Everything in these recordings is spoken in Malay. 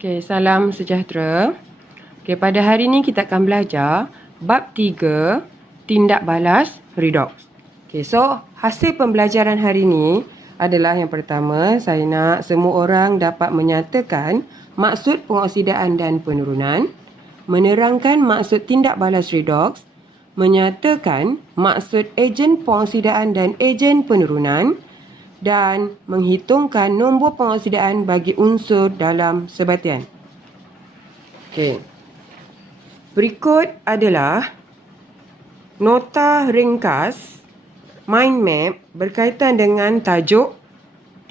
Okey, salam sejahtera. Okey, pada hari ini kita akan belajar bab 3, tindak balas redox. Okey, so hasil pembelajaran hari ini adalah yang pertama, saya nak semua orang dapat menyatakan maksud pengoksidaan dan penurunan, menerangkan maksud tindak balas redox, menyatakan maksud ejen pengoksidaan dan ejen penurunan, dan menghitungkan nombor pengoksidaan bagi unsur dalam sebatian. Okey. Berikut adalah nota ringkas mind map berkaitan dengan tajuk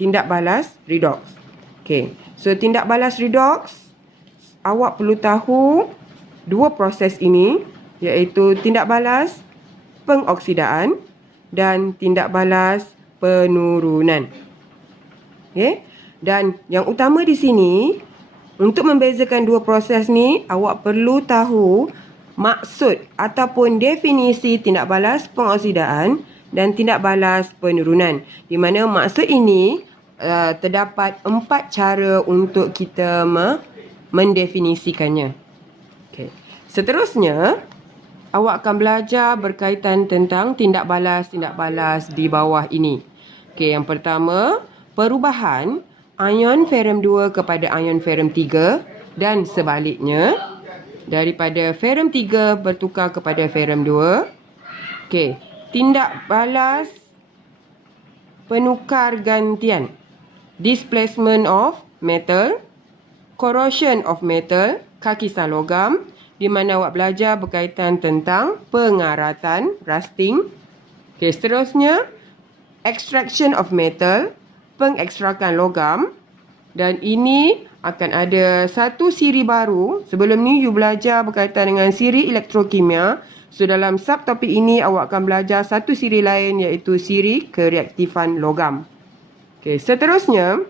tindak balas redox. Okey. So tindak balas redox, awak perlu tahu dua proses ini, iaitu tindak balas pengoksidaan dan tindak balas penurunan. Okey. Dan yang utama di sini, untuk membezakan dua proses ni, awak perlu tahu maksud ataupun definisi tindak balas pengoksidaan dan tindak balas penurunan. Di mana maksud ini terdapat 4 cara untuk kita mendefinisikannya. Okey. Seterusnya, awak akan belajar berkaitan tentang tindak balas di bawah ini. Okey, yang pertama, perubahan ion ferrum 2 kepada ion ferrum 3 dan sebaliknya, daripada ferrum 3 bertukar kepada ferrum 2. Okey, tindak balas penukar gantian, displacement of metal, corrosion of metal, kakisan logam, di mana awak belajar berkaitan tentang pengaratan, rusting. Okey, seterusnya, extraction of metal, pengekstrakan logam. Dan ini akan ada satu siri baru. Sebelum ni you belajar berkaitan dengan siri elektrokimia. So dalam subtopik ini awak akan belajar satu siri lain, iaitu siri kereaktifan logam. Okey, seterusnya,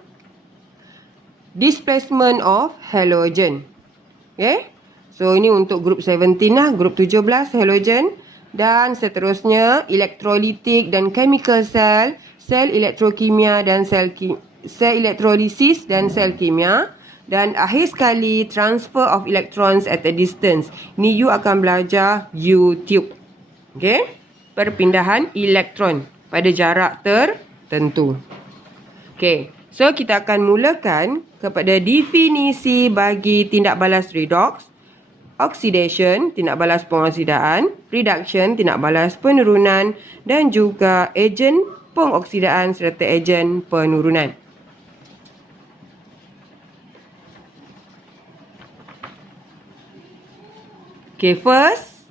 displacement of halogen. Okey. So ini untuk grup 17 lah, grup 17 halogen. Dan seterusnya, elektrolitik dan chemical cell, sel elektrokimia dan sel elektrolisis dan sel kimia. Dan akhir sekali, transfer of electrons at a distance. Ni you akan belajar U-tube. Okey? Perpindahan elektron pada jarak tertentu. Okey. So kita akan mulakan kepada definisi bagi tindak balas redox. Oxidation, tindak balas pengoksidaan, reduction, tindak balas penurunan, dan juga ejen pengoksidaan serta ejen penurunan. Okay, first,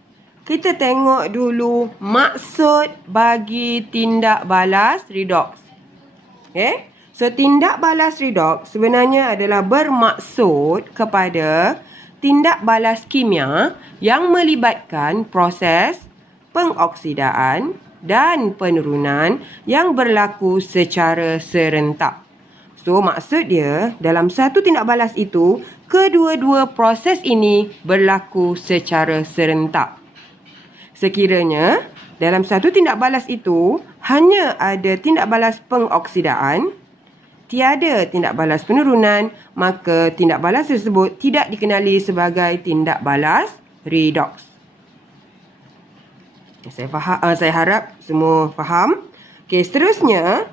kita tengok dulu maksud bagi tindak balas redox. Okay, so tindak balas redox sebenarnya adalah bermaksud kepada tindak balas kimia yang melibatkan proses pengoksidaan dan penurunan yang berlaku secara serentak. So, maksud dia, dalam satu tindak balas itu, kedua-dua proses ini berlaku secara serentak. Sekiranya, dalam satu tindak balas itu, hanya ada tindak balas pengoksidaan, tiada tindak balas penurunan, maka tindak balas tersebut tidak dikenali sebagai tindak balas redox. Saya harap semua faham. Okey, seterusnya,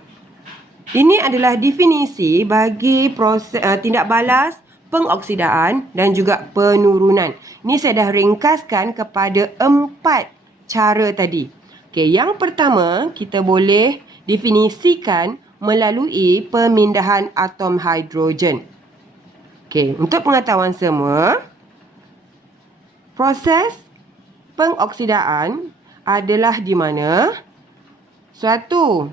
ini adalah definisi bagi proses tindak balas pengoksidaan dan juga penurunan. Ini saya dah ringkaskan kepada 4 cara tadi. Okey, yang pertama, kita boleh definisikan melalui pemindahan atom hidrogen. Okey, untuk pengetahuan semua, proses pengoksidaan adalah di mana suatu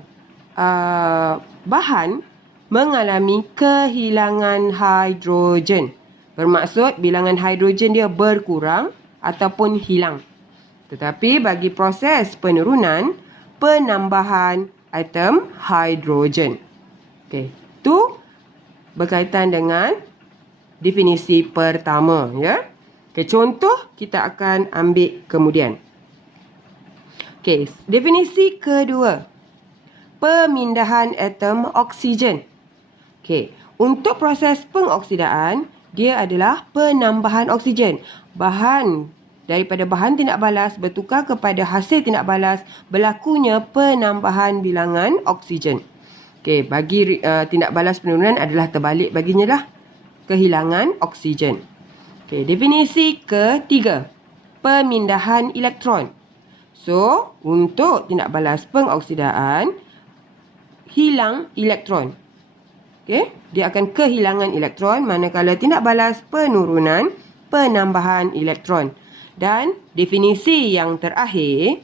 bahan mengalami kehilangan hidrogen. Bermaksud bilangan hidrogen dia berkurang ataupun hilang. Tetapi bagi proses penurunan, penambahan atom hidrogen. Okey, itu berkaitan dengan definisi pertama, ya. Okey, contoh kita akan ambil kemudian. Okey, definisi kedua, pemindahan atom oksigen. Okey, untuk proses pengoksidaan, dia adalah penambahan oksigen. Bahan daripada bahan tindak balas bertukar kepada hasil tindak balas, berlakunya penambahan bilangan oksigen. Okey, bagi tindak balas penurunan adalah terbalik baginya lah, kehilangan oksigen. Okey, definisi ketiga, pemindahan elektron. So, untuk tindak balas pengoksidaan, hilang elektron. Okey, dia akan kehilangan elektron, manakala tindak balas penurunan, penambahan elektron. Dan definisi yang terakhir,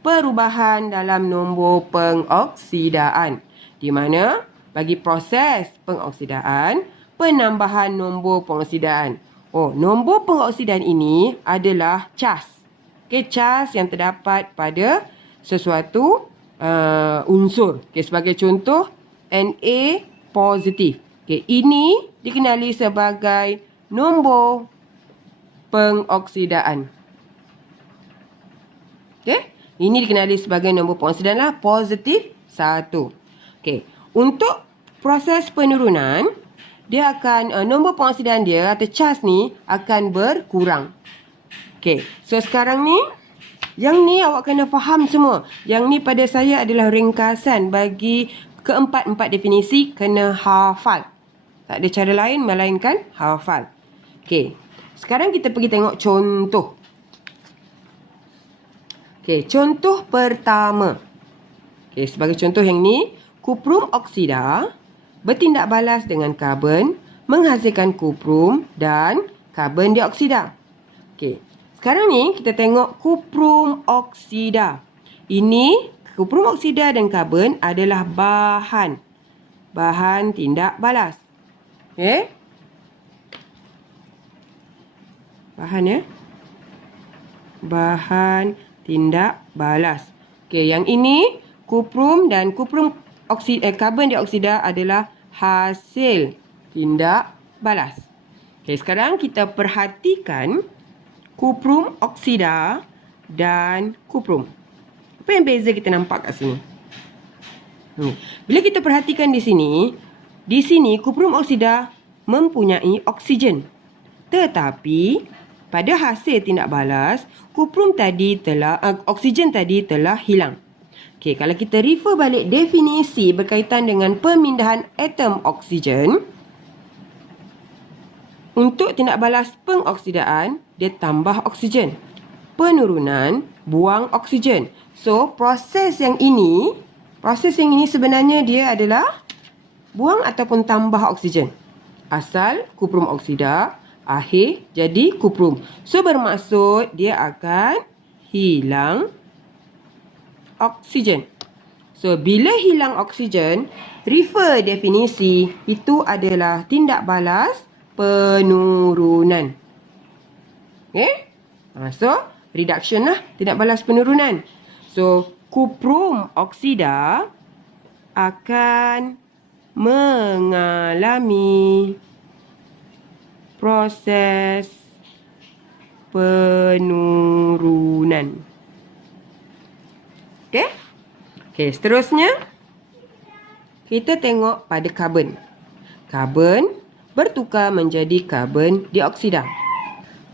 perubahan dalam nombor pengoksidaan. Di mana bagi proses pengoksidaan, penambahan nombor pengoksidaan. Oh, nombor pengoksidaan ini adalah cas. Okey, cas yang terdapat pada sesuatu unsur. Okey, sebagai contoh, Na positif. Okey, ini dikenali sebagai nombor pengoksidaan. Okey, ini dikenali sebagai nombor pengoksidaan lah, positif 1. Okey, untuk proses penurunan, dia akan nombor pengoksidaan dia atau cas ni akan berkurang. Okey, so sekarang ni, yang ni awak kena faham semua. Yang ni pada saya adalah ringkasan bagi keempat-empat definisi, kena hafal. Tak ada cara lain melainkan hafal. Okey, sekarang kita pergi tengok contoh. Okey, contoh pertama. Okey, sebagai contoh yang ni, kuprum oksida bertindak balas dengan karbon, menghasilkan kuprum dan karbon dioksida. Okey, sekarang ni kita tengok kuprum oksida. Ini kuprum oksida dan karbon adalah bahan tindak balas. Okey, bahan ya, bahan tindak balas. Okey, yang ini kuprum dan karbon dioksida adalah hasil tindak balas. Okey, sekarang kita perhatikan kuprum oksida dan kuprum. Apa yang beza kita nampak kat sini? Bila kita perhatikan di sini kuprum oksida mempunyai oksigen. Tetapi pada hasil tindak balas, oksigen tadi telah hilang. Okey, kalau kita refer balik definisi berkaitan dengan pemindahan atom oksigen, untuk tindak balas pengoksidaan, dia tambah oksigen. Penurunan, buang oksigen. So, proses yang ini sebenarnya dia adalah buang ataupun tambah oksigen. Asal kuprum oksida, akhir jadi kuprum. So, bermaksud dia akan hilang oksigen. So, bila hilang oksigen, refer definisi, itu adalah tindak balas penurunan. Okay? So, reduction lah, tindak balas penurunan. So, kuprum oksida akan mengalami proses penurunan. Okey? Okey, seterusnya kita tengok pada karbon. Karbon bertukar menjadi karbon dioksida.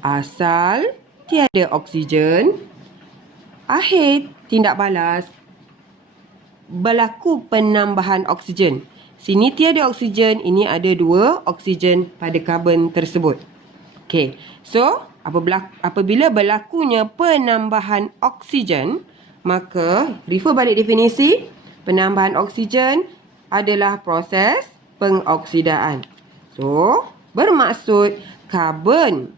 Asal tiada oksigen, akhir tindak balas berlaku penambahan oksigen. Sini tiada oksigen, ini ada 2 oksigen pada karbon tersebut. Okey, so apabila berlakunya penambahan oksigen, maka refer balik definisi, penambahan oksigen adalah proses pengoksidaan. So, bermaksud karbon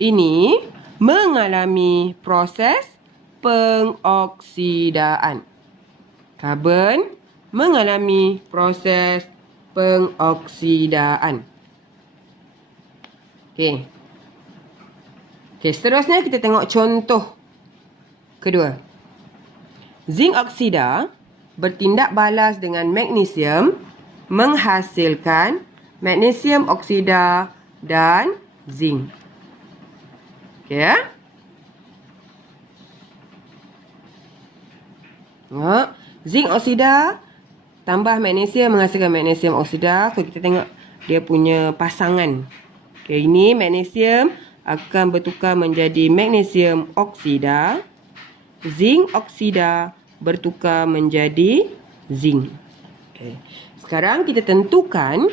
ini mengalami proses pengoksidaan. Karbon mengalami proses pengoksidaan. Okey. Okey, seterusnya kita tengok contoh kedua. Zinc oksida bertindak balas dengan magnesium, menghasilkan magnesium oksida dan zinc. Okey ya? Zinc oksida tambah magnesium menghasilkan magnesium oksida. Kalau kita tengok dia punya pasangan. Okay, ini magnesium akan bertukar menjadi magnesium oksida. Zinc oksida bertukar menjadi zinc. Okay. Sekarang kita tentukan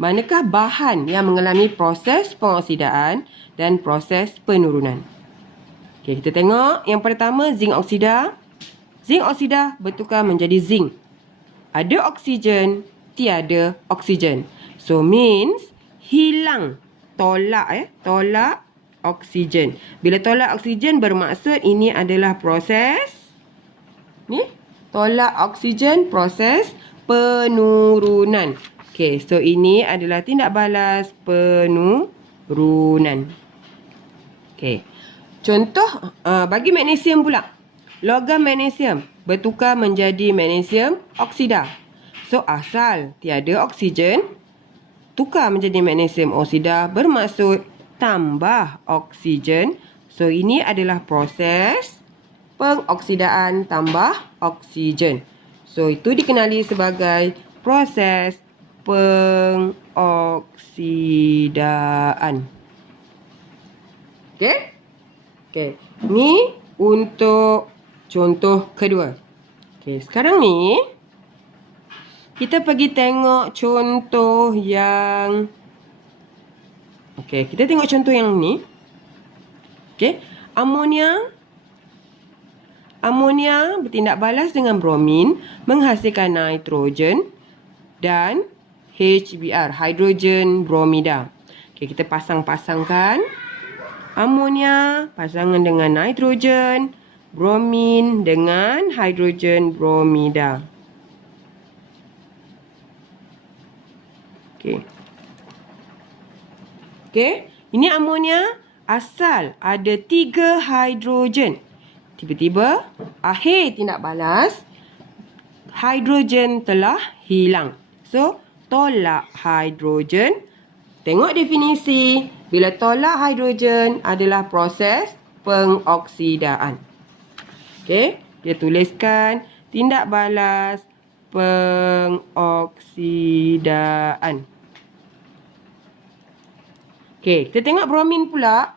manakah bahan yang mengalami proses pengoksidaan dan proses penurunan. Okay, kita tengok yang pertama zinc oksida. Zinc oksida bertukar menjadi zinc. Ada oksigen, tiada oksigen. So means hilang, tolak oksigen. Bila tolak oksigen bermaksud ini adalah proses tolak oksigen, proses penurunan. Okey, so ini adalah tindak balas penurunan. Okey. Contoh bagi magnesium pula. Logam magnesium bertukar menjadi magnesium oksida. So asal tiada oksigen, tukar menjadi magnesium oksida bermaksud tambah oksigen. So ini adalah proses pengoksidaan tambah oksigen. So itu dikenali sebagai proses pengoksidaan. Okey? Okey. Ni untuk contoh kedua. Okey, sekarang ni kita pergi tengok contoh yang kita tengok contoh yang ni. Okey, Amonia bertindak balas dengan bromin menghasilkan nitrogen dan HBr, hidrogen bromida. Okey, kita pasang-pasangkan amonia pasangan dengan nitrogen, bromin dengan hidrogen bromida. Okey, ini amonia asal ada 3 hidrogen. Tiba-tiba akhir tindak balas hidrogen telah hilang. So tolak hidrogen. Tengok definisi. Bila tolak hidrogen adalah proses pengoksidaan. Okey, dia tuliskan tindak balas pengoksidaan. Okey, kita tengok bromin pula.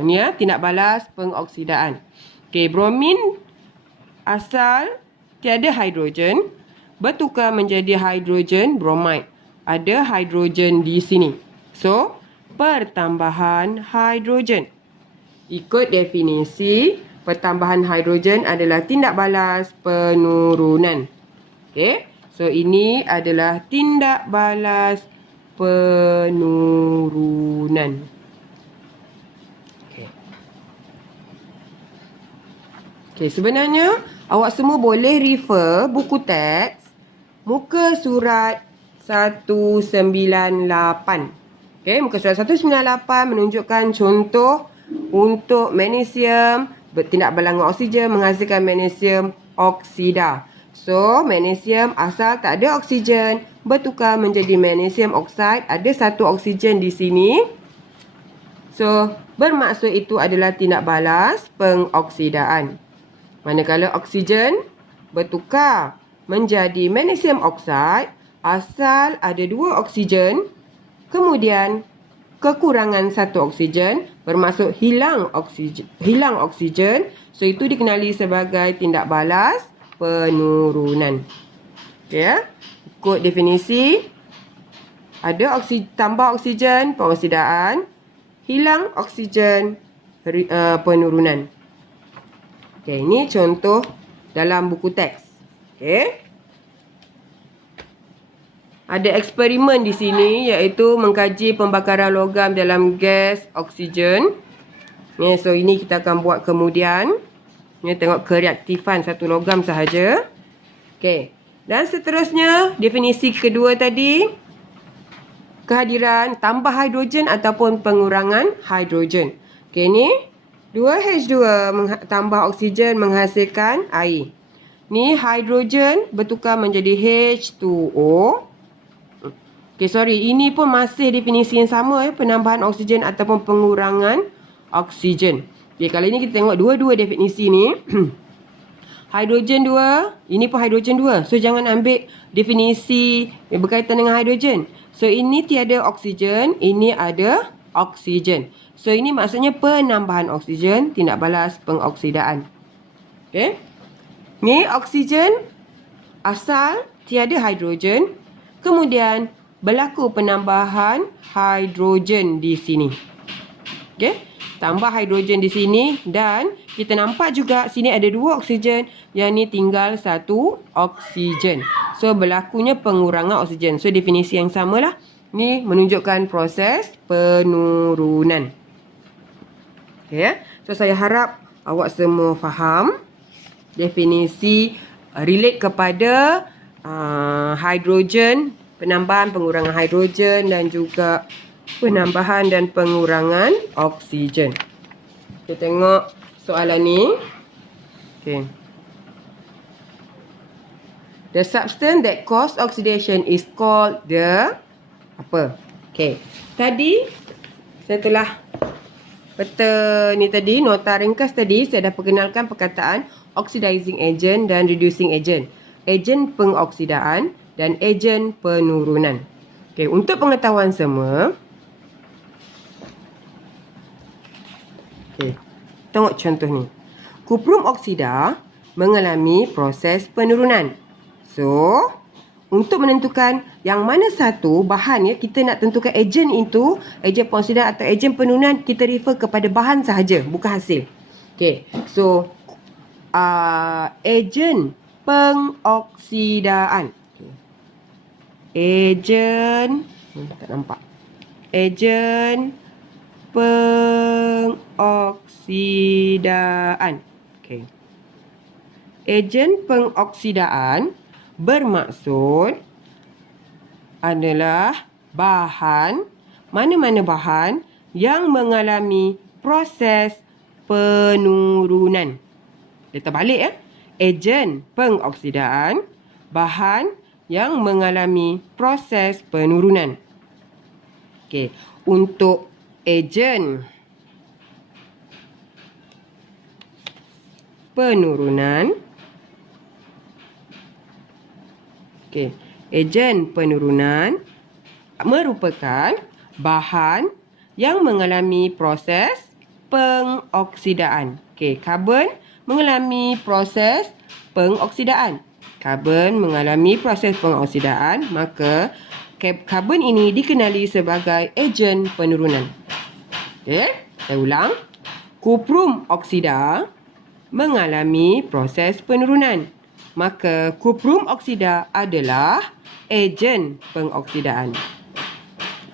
Ni tindak balas pengoksidaan. Okey, bromin asal tiada hidrogen bertukar menjadi hidrogen bromide. Ada hidrogen di sini. So, pertambahan hidrogen. Ikut definisi, pertambahan hidrogen adalah tindak balas penurunan. Okey, so ini adalah tindak balas penurunan. Okey, sebenarnya awak semua boleh refer buku teks muka surat 198. Okey, muka surat 198 menunjukkan contoh untuk magnesium bertindak balas dengan oksigen menghasilkan magnesium oksida. So, magnesium asal tak ada oksigen bertukar menjadi magnesium oksida. Ada satu oksigen di sini. So, bermaksud itu adalah tindak balas pengoksidaan. Manakala oksigen bertukar menjadi magnesium oksida asal ada 2 oksigen, kemudian kekurangan 1 oksigen bermaksud hilang oksigen. So itu dikenali sebagai tindak balas penurunan. Okey ya. Ikut definisi, ada tambah oksigen pengoksidaan, hilang oksigen penurunan. Okey, ini contoh dalam buku teks. Okey. Ada eksperimen di sini iaitu mengkaji pembakaran logam dalam gas oksigen. So ini kita akan buat kemudian. Tengok kereaktifan satu logam sahaja. Okey. Dan seterusnya definisi kedua tadi, kehadiran tambah hidrogen ataupun pengurangan hidrogen. Okey, ni 2H2 tambah oksigen menghasilkan air. Ni hidrogen bertukar menjadi H2O. Okey, sorry. Ini pun masih definisi yang sama penambahan oksigen ataupun pengurangan oksigen. Okey, kali ini kita tengok dua-dua definisi ni. Hidrogen 2, ini pun hidrogen 2. So jangan ambil definisi yang berkaitan dengan hidrogen. So, ini tiada oksigen, ini ada oksigen. So, ini maksudnya penambahan oksigen, tindak balas pengoksidaan. Okey. Ni oksigen asal tiada hidrogen. Kemudian berlaku penambahan hidrogen di sini. Okey. Tambah hidrogen di sini dan kita nampak juga sini ada 2 oksigen, yang ni tinggal 1 oksigen. So berlakunya pengurangan oksigen. So definisi yang samalah. Ni menunjukkan proses penurunan. Okey ya. So saya harap awak semua faham definisi relate kepada hidrogen, penambahan pengurangan hidrogen dan juga penambahan dan pengurangan oksigen. Kita tengok soalan ni. Okay. The substance that cause oxidation is called the apa? Okay. Tadi saya telah peta ni tadi, nota ringkas tadi saya dah perkenalkan perkataan oxidizing agent dan reducing agent. Ejen pengoksidaan dan ejen penurunan. Okay. Untuk pengetahuan semua, okay, tengok contoh ni. Kuprum oksida mengalami proses penurunan. So, untuk menentukan yang mana satu bahan, ya, kita nak tentukan ejen itu, ejen pengoksidaan atau ejen penurunan, kita refer kepada bahan sahaja, bukan hasil. Okay. So, ejen pengoksidaan. Ejen, tak nampak. Ejen pengoksidaan. Okey. Ejen pengoksidaan bermaksud adalah bahan, mana-mana bahan yang mengalami proses penurunan. Kita balik ya. Ejen pengoksidaan, bahan yang mengalami proses penurunan. Okey. Untuk ejen penurunan. Okey, ejen penurunan merupakan bahan yang mengalami proses pengoksidaan. Okey, karbon mengalami proses pengoksidaan. Karbon mengalami proses pengoksidaan, maka karbon ini dikenali sebagai ejen penurunan. Okey, saya ulang. Kuprum oksida mengalami proses penurunan, maka kuprum oksida adalah ejen pengoksidaan.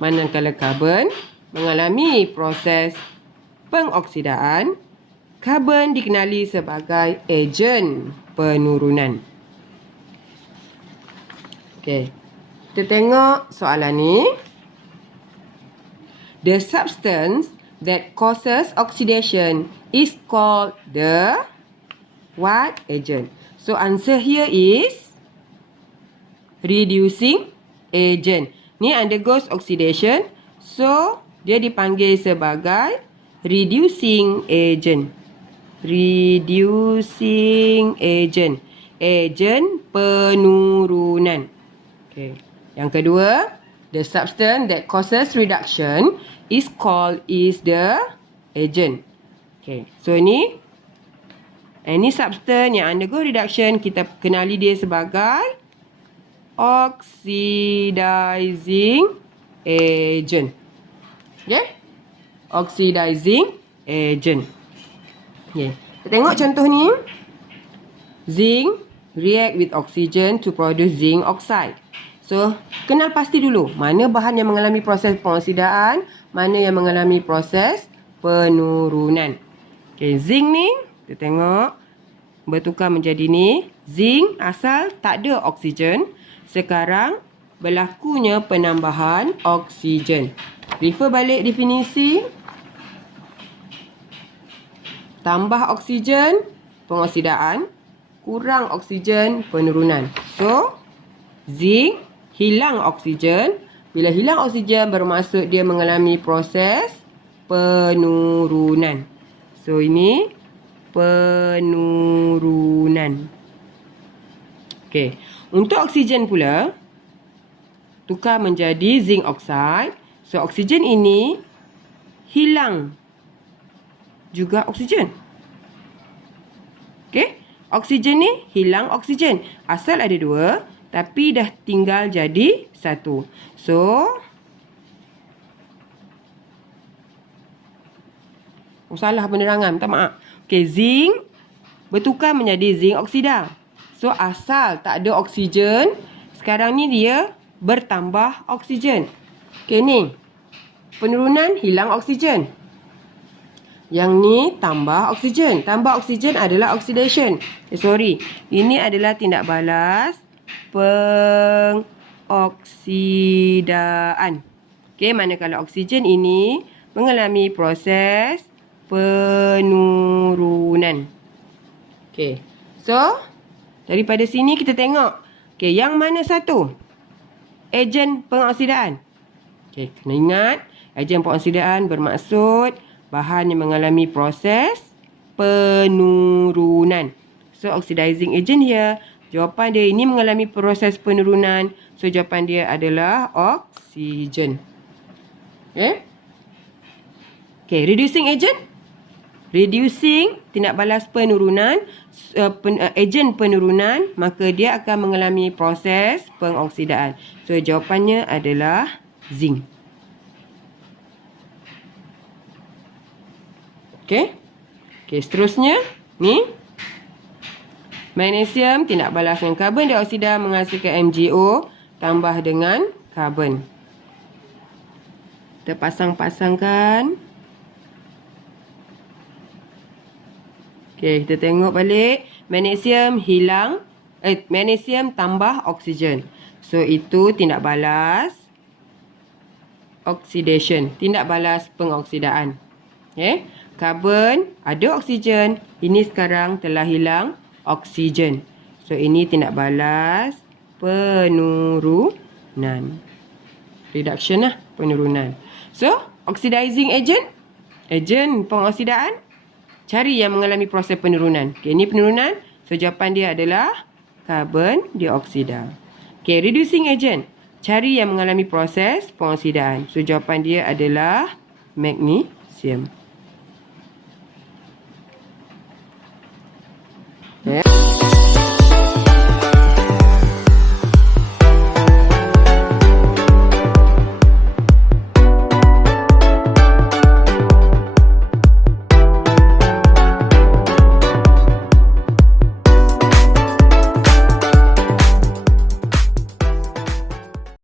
Manakala karbon mengalami proses pengoksidaan, karbon dikenali sebagai ejen penurunan. Okey. Kita tengok soalan ni. The substance that causes oxidation is called the what agent? So answer here is reducing agent. Ni undergoes oxidation, so dia dipanggil sebagai reducing agent. Reducing agent. Agent penurunan. Okay. Yang kedua, the substance that causes reduction is the agent. Okay. So ni, any substance yang undergo reduction, kita kenali dia sebagai oxidizing agent. Okay. Oxidizing agent. Okay. Kita tengok contoh ni. Zinc react with oxygen to produce zinc oxide. So, kenal pasti dulu mana bahan yang mengalami proses pengoksidaan, mana yang mengalami proses penurunan. Okay, zinc ni, kita tengok bertukar menjadi ni. Zinc asal tak ada oksigen, sekarang berlakunya penambahan oksigen. Refer balik definisi. Tambah oksigen, pengoksidaan. Kurang oksigen, penurunan. So, zinc hilang oksigen. Bila hilang oksigen, bermaksud dia mengalami proses penurunan. So, ini penurunan. Okey. Untuk oksigen pula, tukar menjadi zinc oxide. So, oksigen ini hilang juga oksigen. Okey, oksigen ni hilang oksigen. Asal ada 2, tapi dah tinggal jadi 1. So, salah penerangan, minta maaf. Okey, zinc bertukar menjadi zinc oksida. So, asal tak ada oksigen, sekarang ni dia bertambah oksigen. Okey, ni penurunan hilang oksigen. Yang ni tambah oksigen. Tambah oksigen adalah oxidation. Ini adalah tindak balas pengoksidaan. Okey, manakala oksigen ini mengalami proses penurunan. Okey. So, daripada sini kita tengok. Okey, yang mana satu? Ejen pengoksidaan. Okey, kena ingat, ejen pengoksidaan bermaksud bahan yang mengalami proses penurunan. So, oxidizing agent here, jawapan dia ini mengalami proses penurunan. So, jawapan dia adalah oksigen. Okey. Okey, reducing agent. Reducing, tindak balas penurunan, ejen penurunan, maka dia akan mengalami proses pengoksidaan. So, jawapannya adalah zinc. Okey. Okey, seterusnya, ni. Magnesium, tindak balas dengan karbon dioksida menghasilkan MgO tambah dengan karbon. Kita pasang-pasangkan. Okey, kita tengok balik. Magnesium hilang. Magnesium tambah oksigen. So, itu tindak balas oxidation. Tindak balas pengoksidaan. Okey. Karbon ada oksigen. Ini sekarang telah hilang oksigen. So, ini tindak balas penurunan. Reduction lah. Penurunan. So, oxidizing agent. Ejen pengoksidaan. Cari yang mengalami proses penurunan. Okey, ini penurunan. So, jawapan dia adalah karbon dioksida. Okey, reducing agent. Cari yang mengalami proses pengoksidaan. So, jawapan dia adalah magnesium. Okay.